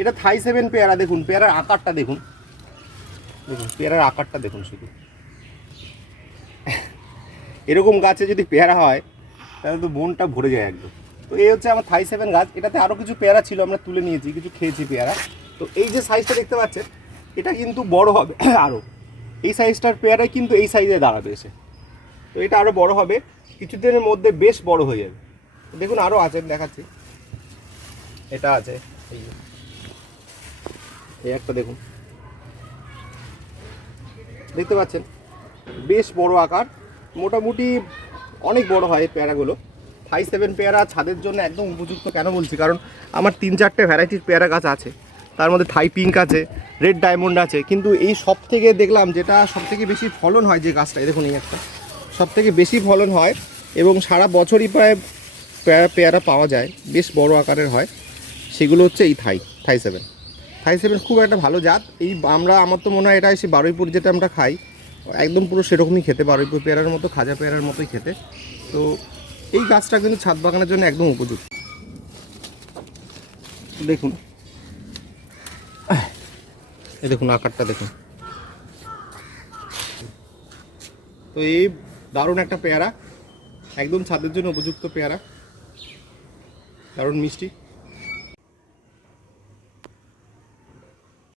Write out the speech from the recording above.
এটা Thai seven পেয়ারা দেখুন পেয়ারার আকারটা দেখুন। দেখুন পেয়ারার আকারটা দেখুন শুধু। এরকম গাছে যদি পেয়ারা হয়, তাহলে তো মনটা ভরে যায় একদম। তো এই হচ্ছে আমার থাই সেভেন গাছ। এটাতে আরও কিছু পেয়ারা ছিল, আমরা তুলে নিয়েছি, কিছু খেয়েছি পেয়ারা তো এই যে সাইজটা দেখতে পাচ্ছেন, এটা কিন্তু বড় হবে আরও এই সাইজটার পেয়ারাই কিন্তু এই সাইজে দাঁড়াবে এসে। তো এটা আরও বড় হবে, কিছুদিনের মধ্যে বেশ বড় হয়ে যাবে। দেখুন আরও আছে, দেখাচ্ছি। এটা আছে, এই। এই একটা দেখুন। দেখতে পাচ্ছেন, বেশ বড় আকার, মোটামুটি অনেক বড় হয় পেয়ারাগুলো। থাই সেভেন পেয়ারা ছাদের জন্য একদম উপযুক্ত কেন বলছি? কারণ আমার তিন চারটে ভ্যারাইটির পেয়ারা গাছ আছে। তার মধ্যে থাই পিঙ্ক আছে রেড ডায়মন্ড আছে। কিন্তু এই সব থেকে দেখলাম যেটা সব থেকে বেশি ফলন হয় যে গাছটা দেখুন এই একটা সব থেকে বেশি ফলন হয় এবং সারা বছরই প্রায় পেয়ারা পেয়ারা পাওয়া যায়, বেশ বড় আকারের হয়। সেগুলো হচ্ছে এই থাই থাই সেভেন থাই সেভেন খুব একটা ভালো জাত। এই আমরা, আমার তো মনে হয় এটা এসে বারুইপুর যেটা আমরা খাই। একদম পুরো সেরকমই খেতে, বারুইপুর পেয়ারার মতো, খাজা পেয়ারার মতোই খেতে। তো এই গাছটা কিন্তু ছাদ বাগানের জন্য একদম উপযুক্ত দেখুন। এই দেখুন আকারটা, দেখুন। তো এই দারুণ একটা পেয়ারা। একদম ছাদের জন্য উপযুক্ত পেয়ারা। দারুণ মিষ্টি।